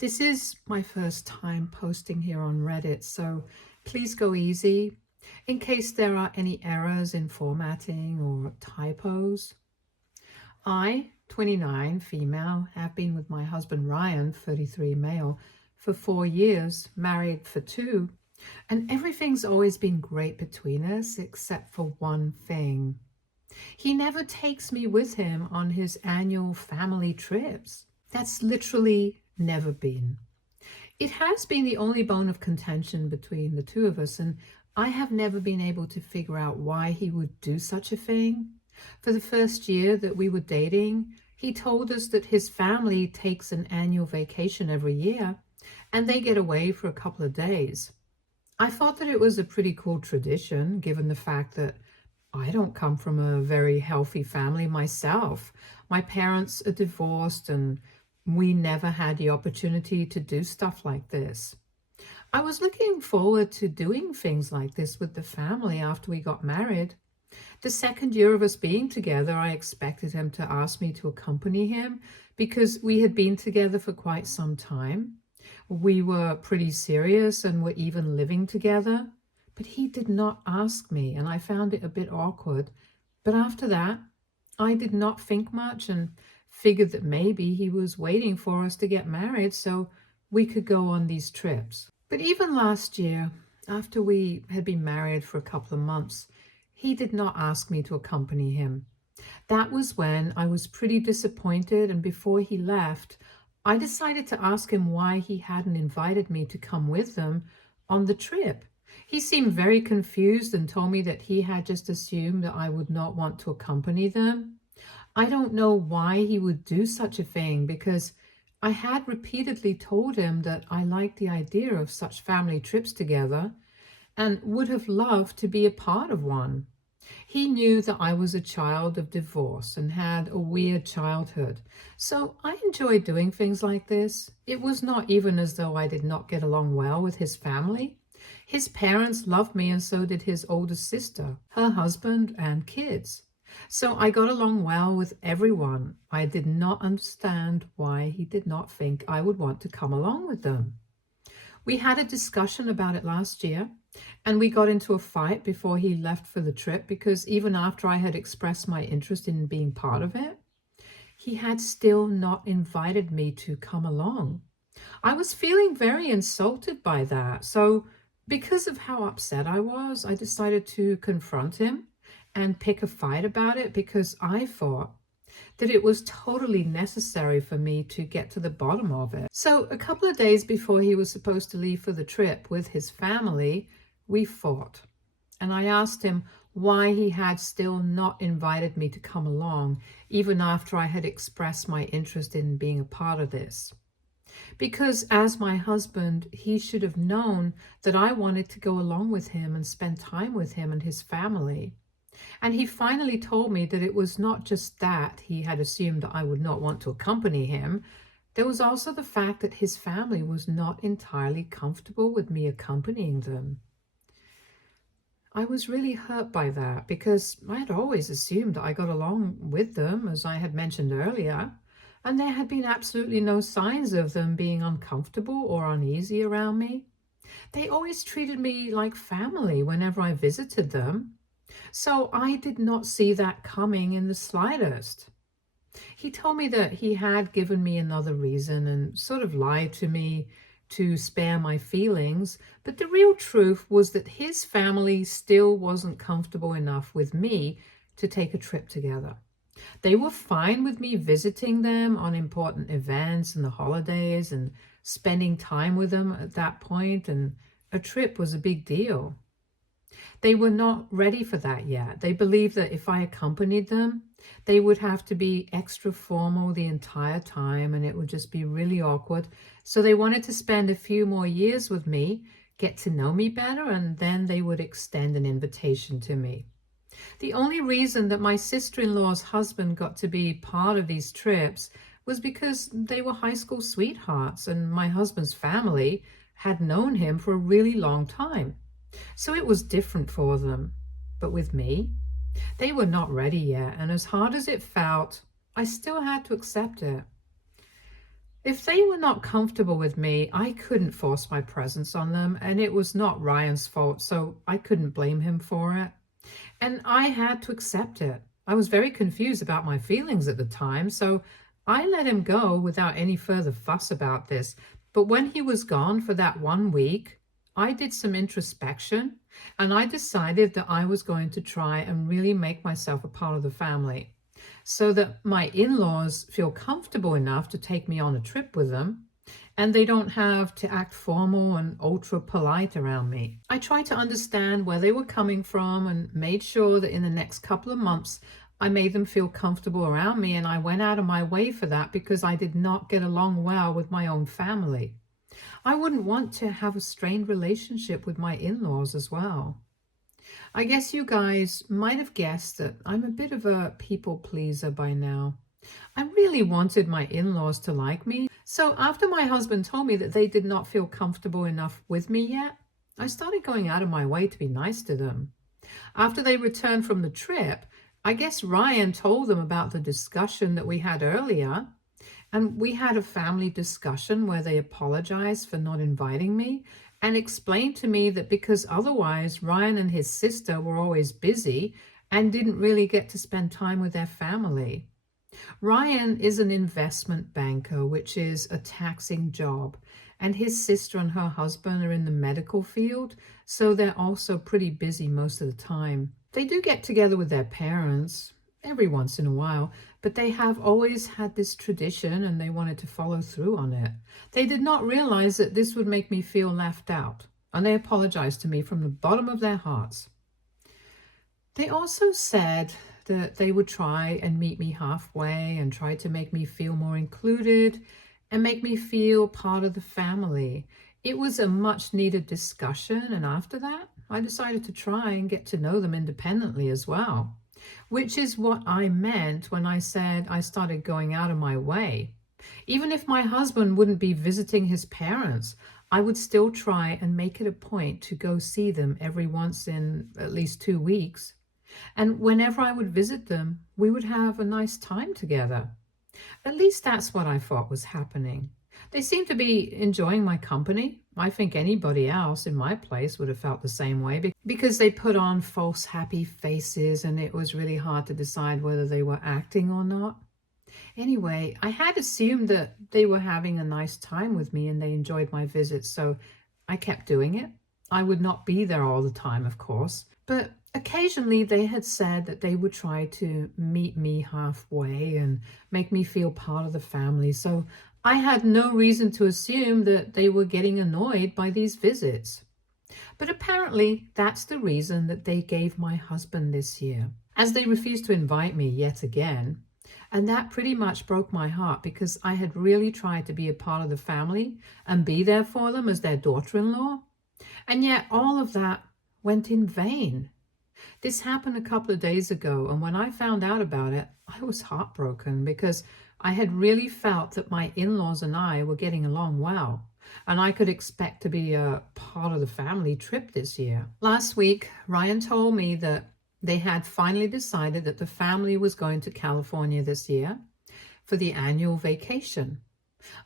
This is my first time posting here on Reddit, so please go easy in case there are any errors in formatting or typos. I, 29, female, have been with my husband Ryan, 33, male, for 4 years, married for 2, and everything's always been great between us except for one thing. He never takes me with him on his annual family trips. That's literally never been. It has been the only bone of contention between the two of us, and I have never been able to figure out why he would do such a thing. For the first year that we were dating, he told us that his family takes an annual vacation every year, and they get away for a couple of days. I thought that it was a pretty cool tradition, given the fact that I don't come from a very healthy family myself. My parents are divorced and we never had the opportunity to do stuff like this. I was looking forward to doing things like this with the family after we got married. The second year of us being together, I expected him to ask me to accompany him because we had been together for quite some time. We were pretty serious and were even living together. But he did not ask me, and I found it a bit awkward. But after that, I did not think much and figured that maybe he was waiting for us to get married so we could go on these trips. But even last year, after we had been married for a couple of months, he did not ask me to accompany him. That was when I was pretty disappointed, and before he left, I decided to ask him why he hadn't invited me to come with them on the trip. He seemed very confused and told me that he had just assumed that I would not want to accompany them. I don't know why he would do such a thing because I had repeatedly told him that I liked the idea of such family trips together and would have loved to be a part of one. He knew that I was a child of divorce and had a weird childhood, so I enjoyed doing things like this. It was not even as though I did not get along well with his family. His parents loved me, and so did his oldest sister, her husband, and kids. So I got along well with everyone. I did not understand why he did not think I would want to come along with them. We had a discussion about it last year, and we got into a fight before he left for the trip because even after I had expressed my interest in being part of it, he had still not invited me to come along. I was feeling very insulted by that, so because of how upset I was, I decided to confront him and pick a fight about it because I thought that it was totally necessary for me to get to the bottom of it. So a couple of days before he was supposed to leave for the trip with his family, we fought. And I asked him why he had still not invited me to come along, even after I had expressed my interest in being a part of this. Because as my husband, he should have known that I wanted to go along with him and spend time with him and his family. And he finally told me that it was not just that he had assumed that I would not want to accompany him. There was also the fact that his family was not entirely comfortable with me accompanying them. I was really hurt by that because I had always assumed that I got along with them, as I had mentioned earlier, and there had been absolutely no signs of them being uncomfortable or uneasy around me. They always treated me like family whenever I visited them. So I did not see that coming in the slightest. He told me that he had given me another reason and sort of lied to me to spare my feelings, but the real truth was that his family still wasn't comfortable enough with me to take a trip together. They were fine with me visiting them on important events and the holidays and spending time with them at that point, and a trip was a big deal. They were not ready for that yet. They believed that if I accompanied them, they would have to be extra formal the entire time and it would just be really awkward. So they wanted to spend a few more years with me, get to know me better, and then they would extend an invitation to me. The only reason that my sister-in-law's husband got to be part of these trips was because they were high school sweethearts and my husband's family had known him for a really long time. So it was different for them. But with me, they were not ready yet, and as hard as it felt, I still had to accept it. If they were not comfortable with me, I couldn't force my presence on them, and it was not Ryan's fault, so I couldn't blame him for it. And I had to accept it. I was very confused about my feelings at the time, so I let him go without any further fuss about this. But when he was gone for that 1 week, I did some introspection and I decided that I was going to try and really make myself a part of the family so that my in-laws feel comfortable enough to take me on a trip with them and they don't have to act formal and ultra polite around me. I tried to understand where they were coming from and made sure that in the next couple of months I made them feel comfortable around me, and I went out of my way for that because I did not get along well with my own family. I wouldn't want to have a strained relationship with my in-laws as well. I guess you guys might have guessed that I'm a bit of a people pleaser by now. I really wanted my in-laws to like me, so after my husband told me that they did not feel comfortable enough with me yet, I started going out of my way to be nice to them. After they returned from the trip, I guess Ryan told them about the discussion that we had earlier, and we had a family discussion where they apologized for not inviting me and explained to me that because otherwise Ryan and his sister were always busy and didn't really get to spend time with their family. Ryan is an investment banker, which is a taxing job, and his sister and her husband are in the medical field, so they're also pretty busy most of the time. They do get together with their parents every once in a while, but they have always had this tradition and they wanted to follow through on it. They did not realize that this would make me feel left out, and they apologized to me from the bottom of their hearts. They also said that they would try and meet me halfway and try to make me feel more included and make me feel part of the family. It was a much needed discussion, and after that, I decided to try and get to know them independently as well, which is what I meant when I said I started going out of my way. Even if my husband wouldn't be visiting his parents, I would still try and make it a point to go see them every once in at least 2 weeks. And whenever I would visit them, we would have a nice time together. At least that's what I thought was happening. They seemed to be enjoying my company. I think anybody else in my place would have felt the same way because they put on false happy faces and it was really hard to decide whether they were acting or not. Anyway, I had assumed that they were having a nice time with me and they enjoyed my visits, so I kept doing it. I would not be there all the time, of course, but occasionally they had said that they would try to meet me halfway and make me feel part of the family, so I had no reason to assume that they were getting annoyed by these visits. But apparently that's the reason that they gave my husband this year, as they refused to invite me yet again. And that pretty much broke my heart because I had really tried to be a part of the family and be there for them as their daughter-in-law. And yet all of that went in vain. This happened a couple of days ago, and when I found out about it, I was heartbroken because I had really felt that my in-laws and I were getting along well, and I could expect to be a part of the family trip this year. Last week, Ryan told me that they had finally decided that the family was going to California this year for the annual vacation.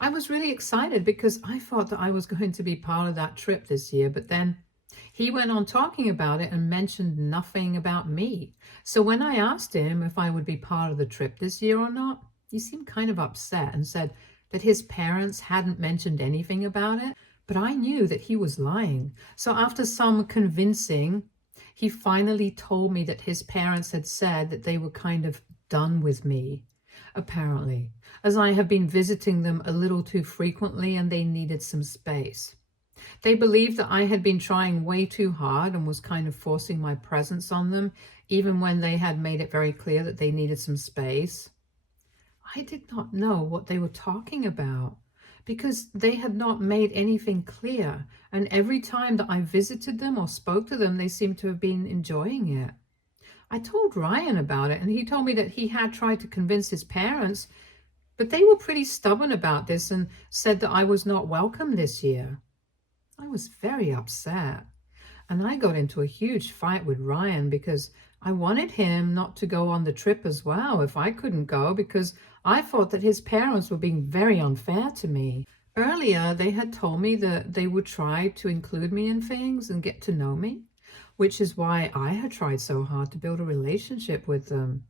I was really excited because I thought that I was going to be part of that trip this year, but then he went on talking about it and mentioned nothing about me. So when I asked him if I would be part of the trip this year or not, he seemed kind of upset and said that his parents hadn't mentioned anything about it, but I knew that he was lying. So after some convincing, he finally told me that his parents had said that they were kind of done with me, apparently, as I have been visiting them a little too frequently and they needed some space. They believed that I had been trying way too hard and was kind of forcing my presence on them, even when they had made it very clear that they needed some space. I did not know what they were talking about because they had not made anything clear, and every time that I visited them or spoke to them, they seemed to have been enjoying it. I told Ryan about it, and he told me that he had tried to convince his parents, but they were pretty stubborn about this and said that I was not welcome this year. I was very upset, and I got into a huge fight with Ryan because I wanted him not to go on the trip as well if I couldn't go, because I thought that his parents were being very unfair to me. Earlier, they had told me that they would try to include me in things and get to know me, which is why I had tried so hard to build a relationship with them.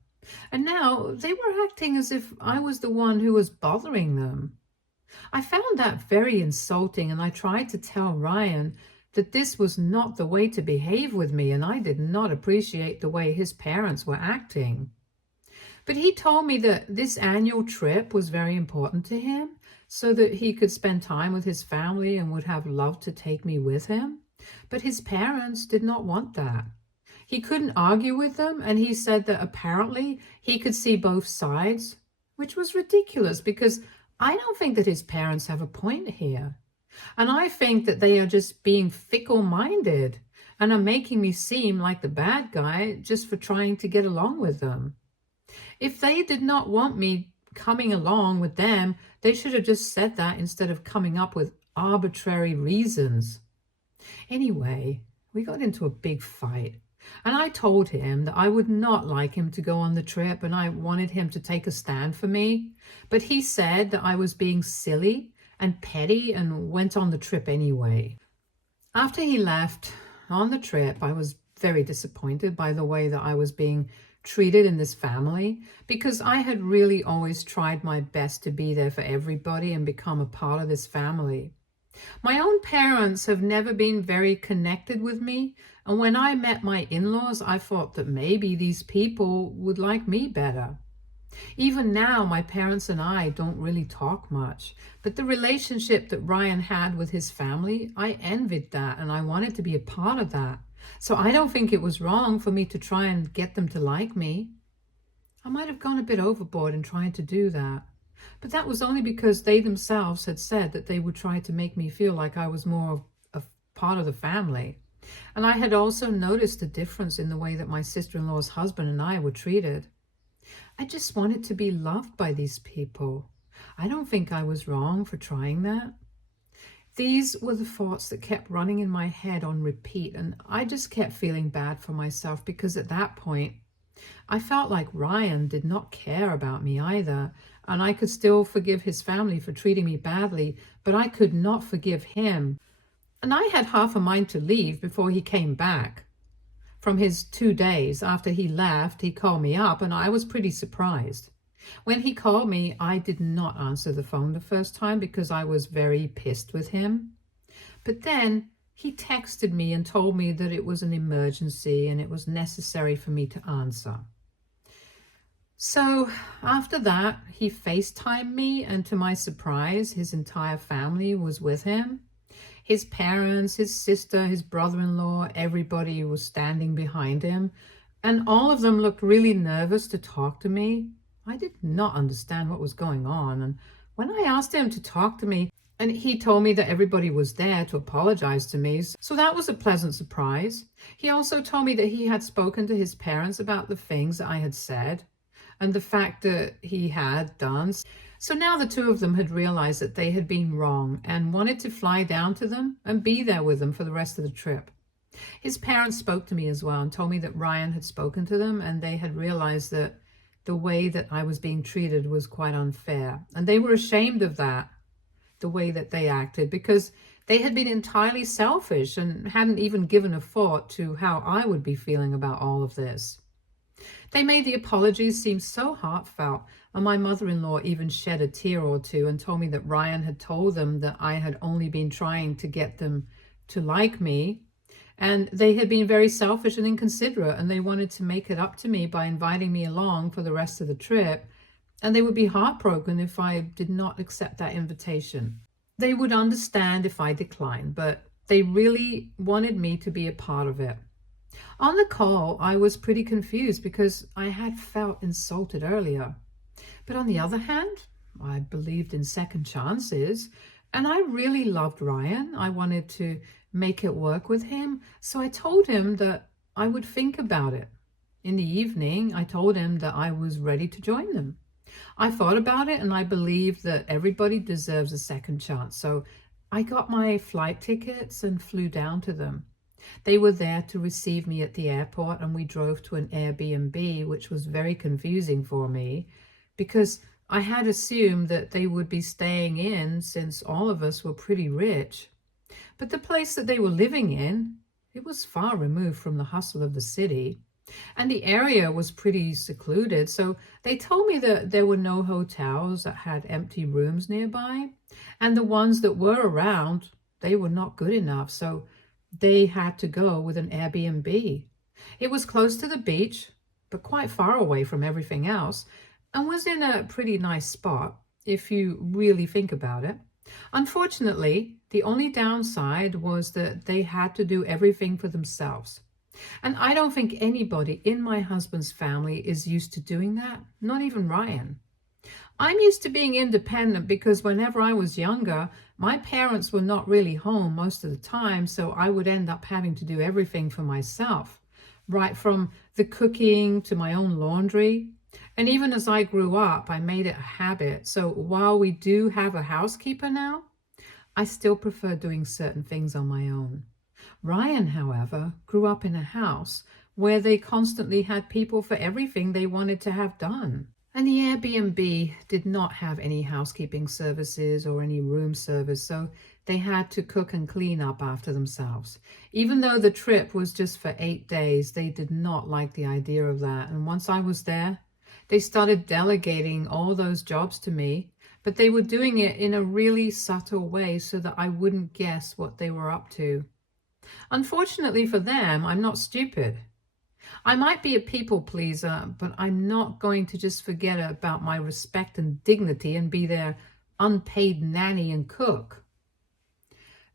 And now they were acting as if I was the one who was bothering them. I found that very insulting, and I tried to tell Ryan that this was not the way to behave with me, and I did not appreciate the way his parents were acting. But he told me that this annual trip was very important to him so that he could spend time with his family and would have loved to take me with him. But his parents did not want that. He couldn't argue with them, and he said that apparently he could see both sides, which was ridiculous because I don't think that his parents have a point here. And I think that they are just being fickle-minded and are making me seem like the bad guy just for trying to get along with them. If they did not want me coming along with them, they should have just said that instead of coming up with arbitrary reasons. Anyway, we got into a big fight. And I told him that I would not like him to go on the trip and I wanted him to take a stand for me. But he said that I was being silly and petty and went on the trip anyway. After he left on the trip, I was very disappointed by the way that I was being treated in this family because I had really always tried my best to be there for everybody and become a part of this family. My own parents have never been very connected with me, and when I met my in-laws, I thought that maybe these people would like me better. Even now, my parents and I don't really talk much, but the relationship that Ryan had with his family, I envied that and I wanted to be a part of that. So I don't think it was wrong for me to try and get them to like me. I might have gone a bit overboard in trying to do that. But that was only because they themselves had said that they would try to make me feel like I was more of a part of the family. And I had also noticed a difference in the way that my sister-in-law's husband and I were treated. I just wanted to be loved by these people. I don't think I was wrong for trying that. These were the thoughts that kept running in my head on repeat, and I just kept feeling bad for myself because at that point, I felt like Ryan did not care about me either, and I could still forgive his family for treating me badly, but I could not forgive him. And I had half a mind to leave before he came back. From his 2 days after he left, he called me up, and I was pretty surprised. When he called me, I did not answer the phone the first time because I was very pissed with him. But then he texted me and told me that it was an emergency and it was necessary for me to answer. So after that, he FaceTimed me, and to my surprise, his entire family was with him. His parents, his sister, his brother-in-law, everybody was standing behind him, and all of them looked really nervous to talk to me. I did not understand what was going on, and when I asked him to talk to me, and he told me that everybody was there to apologize to me, so that was a pleasant surprise. He also told me that he had spoken to his parents about the things that I had said, and the fact that he had done. So now the two of them had realized that they had been wrong and wanted to fly down to them and be there with them for the rest of the trip. His parents spoke to me as well and told me that Ryan had spoken to them and they had realized that the way that I was being treated was quite unfair. And they were ashamed of that, the way that they acted, because they had been entirely selfish and hadn't even given a thought to how I would be feeling about all of this. They made the apologies seem so heartfelt, and my mother-in-law even shed a tear or two and told me that Ryan had told them that I had only been trying to get them to like me, and they had been very selfish and inconsiderate, and they wanted to make it up to me by inviting me along for the rest of the trip, and they would be heartbroken if I did not accept that invitation. They would understand if I declined, but they really wanted me to be a part of it. On the call, I was pretty confused because I had felt insulted earlier. But on the other hand, I believed in second chances, and I really loved Ryan. I wanted to make it work with him, so I told him that I would think about it. In the evening, I told him that I was ready to join them. I thought about it, and I believe that everybody deserves a second chance, so I got my flight tickets and flew down to them. They were there to receive me at the airport, and we drove to an Airbnb, which was very confusing for me because I had assumed that they would be staying in since all of us were pretty rich. But the place that they were living in, it was far removed from the hustle of the city. And the area was pretty secluded, so they told me that there were no hotels that had empty rooms nearby, and the ones that were around, they were not good enough, so they had to go with an Airbnb. It was close to the beach, but quite far away from everything else, and was in a pretty nice spot, if you really think about it. Unfortunately, the only downside was that they had to do everything for themselves. And I don't think anybody in my husband's family is used to doing that, not even Ryan. I'm used to being independent because whenever I was younger, my parents were not really home most of the time, so I would end up having to do everything for myself, right from the cooking to my own laundry. And even as I grew up, I made it a habit. So while we do have a housekeeper now, I still prefer doing certain things on my own. Ryan, however, grew up in a house where they constantly had people for everything they wanted to have done. And the Airbnb did not have any housekeeping services or any room service, so they had to cook and clean up after themselves. Even though the trip was just for 8 days, they did not like the idea of that. And once I was there, they started delegating all those jobs to me, but they were doing it in a really subtle way so that I wouldn't guess what they were up to. Unfortunately for them, I'm not stupid. I might be a people pleaser, but I'm not going to just forget about my respect and dignity and be their unpaid nanny and cook.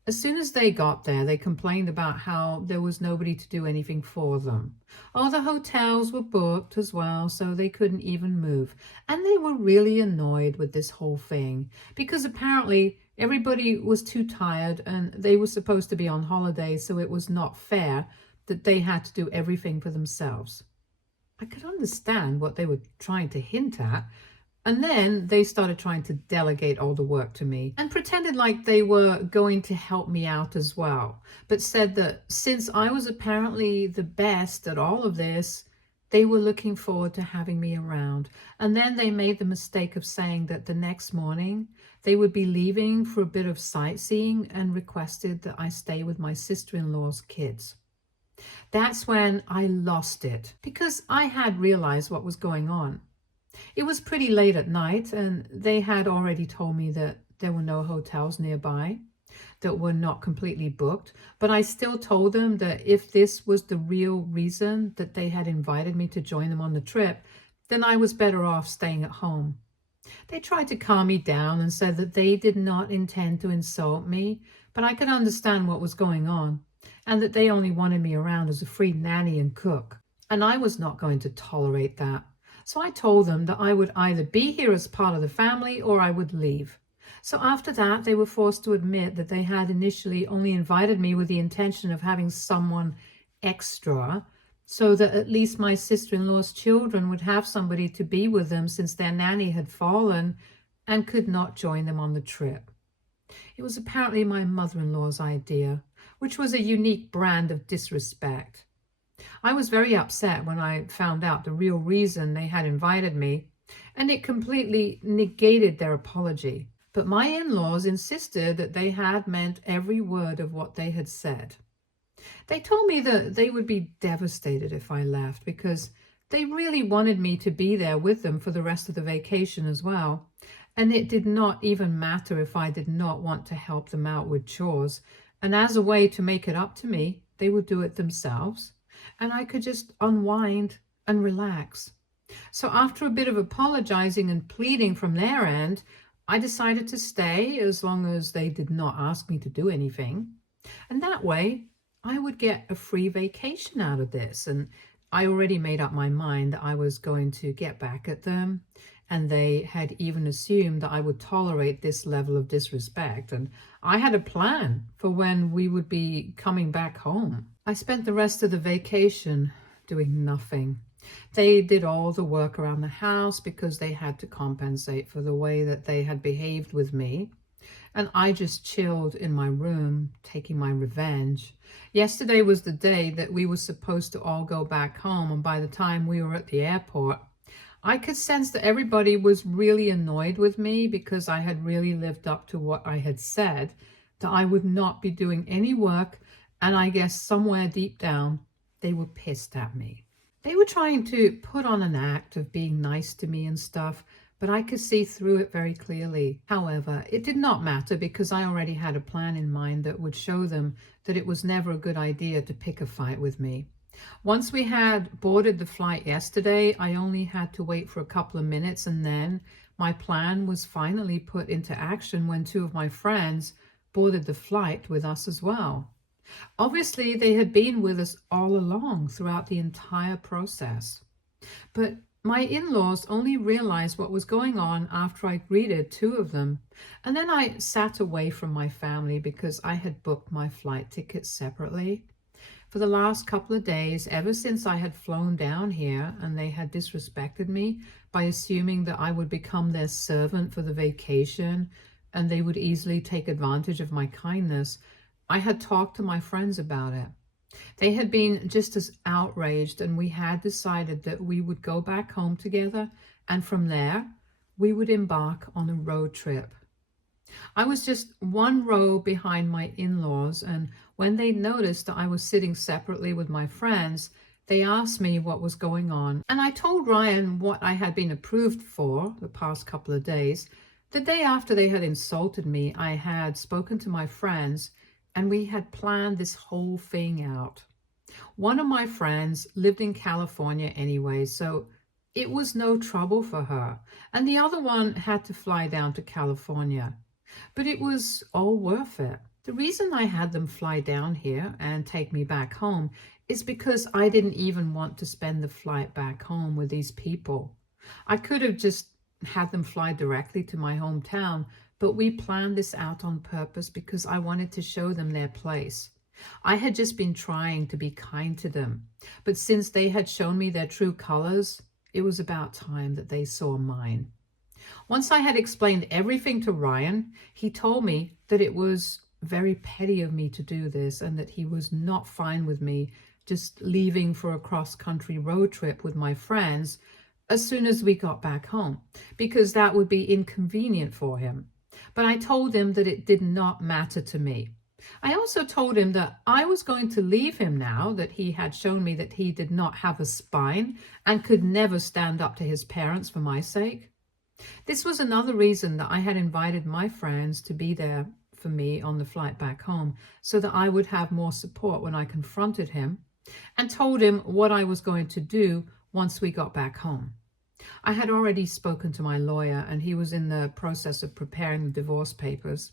As soon as they got there, they complained about how there was nobody to do anything for them. Oh, the hotels were booked as well, so they couldn't even move. And they were really annoyed with this whole thing because apparently everybody was too tired and they were supposed to be on holiday, so it was not fair that they had to do everything for themselves. I could understand what they were trying to hint at. And then they started trying to delegate all the work to me and pretended like they were going to help me out as well, but said that since I was apparently the best at all of this, they were looking forward to having me around. And then they made the mistake of saying that the next morning they would be leaving for a bit of sightseeing and requested that I stay with my sister-in-law's kids. That's when I lost it because I had realized what was going on. It was pretty late at night, and they had already told me that there were no hotels nearby that were not completely booked, but I still told them that if this was the real reason that they had invited me to join them on the trip, then I was better off staying at home. They tried to calm me down and said that they did not intend to insult me, but I could understand what was going on, and that they only wanted me around as a free nanny and cook, and I was not going to tolerate that. So I told them that I would either be here as part of the family or I would leave. So after that, they were forced to admit that they had initially only invited me with the intention of having someone extra, so that at least my sister-in-law's children would have somebody to be with them since their nanny had fallen and could not join them on the trip. It was apparently my mother-in-law's idea, which was a unique brand of disrespect. I was very upset when I found out the real reason they had invited me, and it completely negated their apology. But my in-laws insisted that they had meant every word of what they had said. They told me that they would be devastated if I left because they really wanted me to be there with them for the rest of the vacation as well. And it did not even matter if I did not want to help them out with chores. And as a way to make it up to me, they would do it themselves, and I could just unwind and relax. So after a bit of apologizing and pleading from their end, I decided to stay as long as they did not ask me to do anything. And that way, I would get a free vacation out of this. And I already made up my mind that I was going to get back at them. And they had even assumed that I would tolerate this level of disrespect. And I had a plan for when we would be coming back home. I spent the rest of the vacation doing nothing. They did all the work around the house because they had to compensate for the way that they had behaved with me. And I just chilled in my room, taking my revenge. Yesterday was the day that we were supposed to all go back home, and by the time we were at the airport, I could sense that everybody was really annoyed with me because I had really lived up to what I had said, that I would not be doing any work, and I guess somewhere deep down, they were pissed at me. They were trying to put on an act of being nice to me and stuff, but I could see through it very clearly. However, it did not matter because I already had a plan in mind that would show them that it was never a good idea to pick a fight with me. Once we had boarded the flight yesterday, I only had to wait for a couple of minutes, and then my plan was finally put into action when two of my friends boarded the flight with us as well. Obviously, they had been with us all along throughout the entire process. But my in-laws only realized what was going on after I greeted two of them. And then I sat away from my family because I had booked my flight tickets separately. For the last couple of days, ever since I had flown down here and they had disrespected me by assuming that I would become their servant for the vacation and they would easily take advantage of my kindness, I had talked to my friends about it. They had been just as outraged, and we had decided that we would go back home together, and from there, we would embark on a road trip. I was just one row behind my in-laws, and when they noticed that I was sitting separately with my friends, they asked me what was going on, and I told Ryan what I had been approved for the past couple of days. The day after they had insulted me, I had spoken to my friends, and we had planned this whole thing out. One of my friends lived in California anyway, so it was no trouble for her, and the other one had to fly down to California. But it was all worth it. The reason I had them fly down here and take me back home is because I didn't even want to spend the flight back home with these people. I could have just had them fly directly to my hometown, but we planned this out on purpose because I wanted to show them their place. I had just been trying to be kind to them, but since they had shown me their true colors, it was about time that they saw mine. Once I had explained everything to Ryan, he told me that it was very petty of me to do this and that he was not fine with me just leaving for a cross-country road trip with my friends as soon as we got back home, because that would be inconvenient for him. But I told him that it did not matter to me. I also told him that I was going to leave him now that he had shown me that he did not have a spine and could never stand up to his parents for my sake. This was another reason that I had invited my friends to be there for me on the flight back home, so that I would have more support when I confronted him, and told him what I was going to do once we got back home. I had already spoken to my lawyer, and he was in the process of preparing the divorce papers.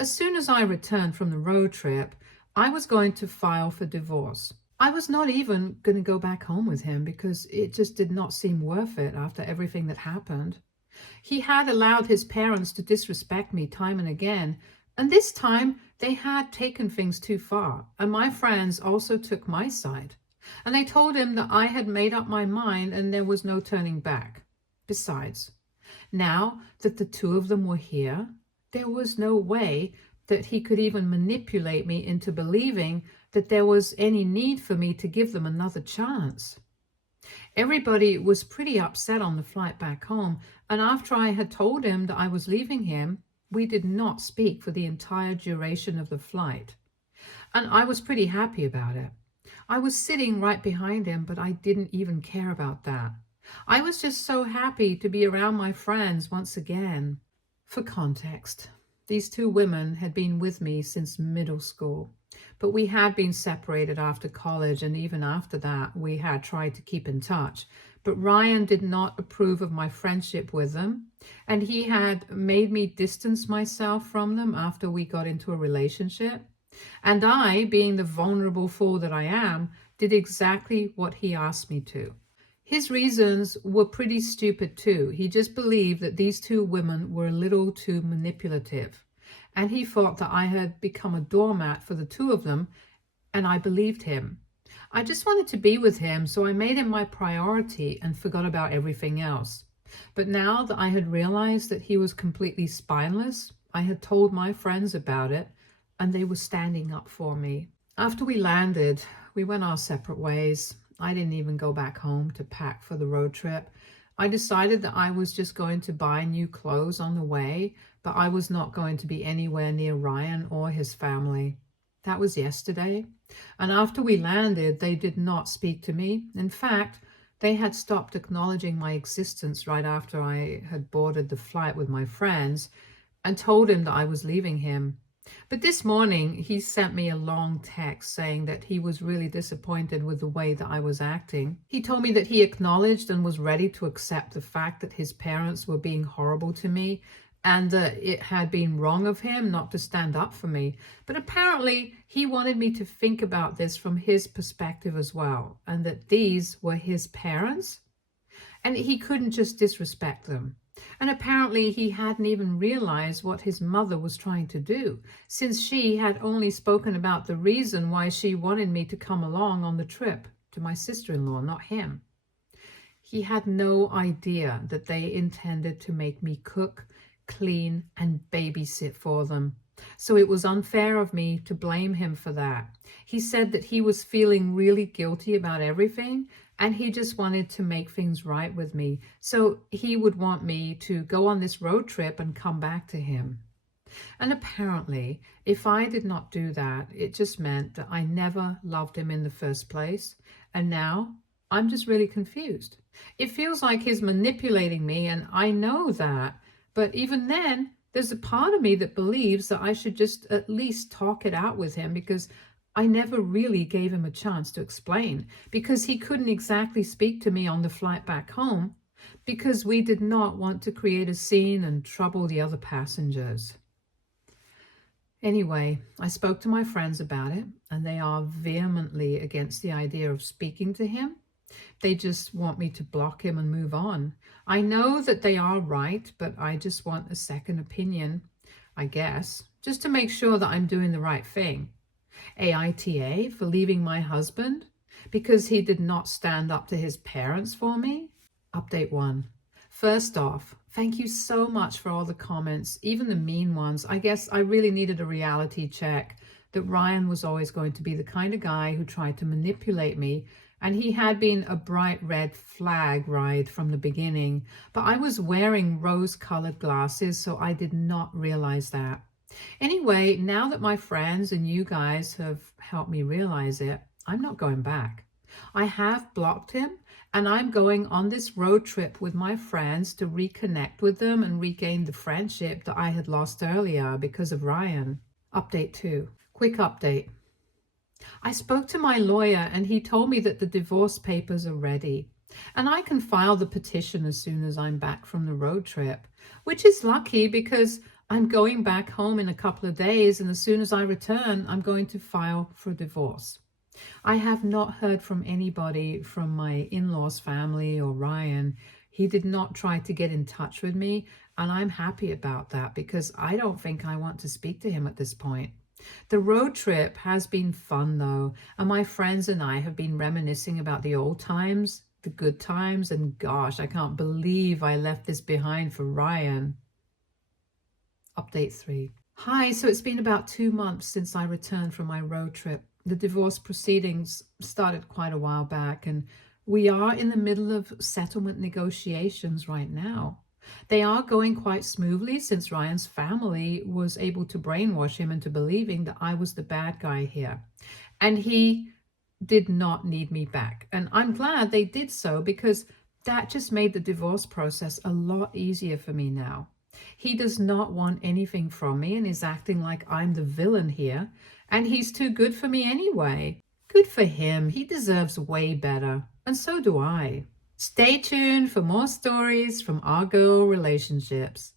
As soon as I returned from the road trip, I was going to file for divorce. I was not even going to go back home with him because it just did not seem worth it after everything that happened. He had allowed his parents to disrespect me time and again, and this time they had taken things too far, and my friends also took my side. And they told him that I had made up my mind and there was no turning back. Besides, now that the two of them were here, there was no way that he could even manipulate me into believing that there was any need for me to give them another chance. Everybody was pretty upset on the flight back home, and after I had told him that I was leaving him, we did not speak for the entire duration of the flight. And I was pretty happy about it. I was sitting right behind him, but I didn't even care about that. I was just so happy to be around my friends once again. For context, these two women had been with me since middle school, but we had been separated after college, and even after that, we had tried to keep in touch. But Ryan did not approve of my friendship with them, and he had made me distance myself from them after we got into a relationship. And I, being the vulnerable fool that I am, did exactly what he asked me to. His reasons were pretty stupid too. He just believed that these two women were a little too manipulative. And he thought that I had become a doormat for the two of them, and I believed him. I just wanted to be with him, so I made him my priority and forgot about everything else. But now that I had realized that he was completely spineless, I had told my friends about it, and they were standing up for me. After we landed, we went our separate ways. I didn't even go back home to pack for the road trip. I decided that I was just going to buy new clothes on the way, but I was not going to be anywhere near Ryan or his family. That was yesterday. And after we landed, they did not speak to me. In fact, they had stopped acknowledging my existence right after I had boarded the flight with my friends and told him that I was leaving him. But this morning, he sent me a long text saying that he was really disappointed with the way that I was acting. He told me that he acknowledged and was ready to accept the fact that his parents were being horrible to me and that it had been wrong of him not to stand up for me. But apparently, he wanted me to think about this from his perspective as well, and that these were his parents, and he couldn't just disrespect them. And apparently he hadn't even realized what his mother was trying to do, since she had only spoken about the reason why she wanted me to come along on the trip to my sister-in-law, not him. He had no idea that they intended to make me cook, clean, and babysit for them. So it was unfair of me to blame him for that. He said that he was feeling really guilty about everything, and he just wanted to make things right with me. So he would want me to go on this road trip and come back to him. And apparently, if I did not do that, it just meant that I never loved him in the first place. And now I'm just really confused. It feels like he's manipulating me, and I know that. But even then, there's a part of me that believes that I should just at least talk it out with him, because I never really gave him a chance to explain, because he couldn't exactly speak to me on the flight back home, because we did not want to create a scene and trouble the other passengers. Anyway, I spoke to my friends about it, and they are vehemently against the idea of speaking to him. They just want me to block him and move on. I know that they are right, but I just want a second opinion, I guess, just to make sure that I'm doing the right thing. AITA for leaving my husband because he did not stand up to his parents for me. Update 1. First off, thank you so much for all the comments, even the mean ones. I guess I really needed a reality check that Ryan was always going to be the kind of guy who tried to manipulate me. And he had been a bright red flag right from the beginning, but I was wearing rose-colored glasses, so I did not realize that. Anyway, now that my friends and you guys have helped me realize it, I'm not going back. I have blocked him, and I'm going on this road trip with my friends to reconnect with them and regain the friendship that I had lost earlier because of Ryan. Update 2. Quick update. I spoke to my lawyer, and he told me that the divorce papers are ready, and I can file the petition as soon as I'm back from the road trip, which is lucky because I'm going back home in a couple of days, and as soon as I return, I'm going to file for divorce. I have not heard from anybody from my in-laws' family or Ryan. He did not try to get in touch with me, and I'm happy about that because I don't think I want to speak to him at this point. The road trip has been fun though, and my friends and I have been reminiscing about the old times, the good times, and gosh, I can't believe I left this behind for Ryan. Update 3. Hi, so it's been about 2 months since I returned from my road trip. The divorce proceedings started quite a while back, and we are in the middle of settlement negotiations right now. They are going quite smoothly since Ryan's family was able to brainwash him into believing that I was the bad guy here. And he did not need me back. And I'm glad they did so because that just made the divorce process a lot easier for me now. He does not want anything from me and is acting like I'm the villain here. And he's too good for me anyway. Good for him. He deserves way better. And so do I. Stay tuned for more stories from our girl relationships.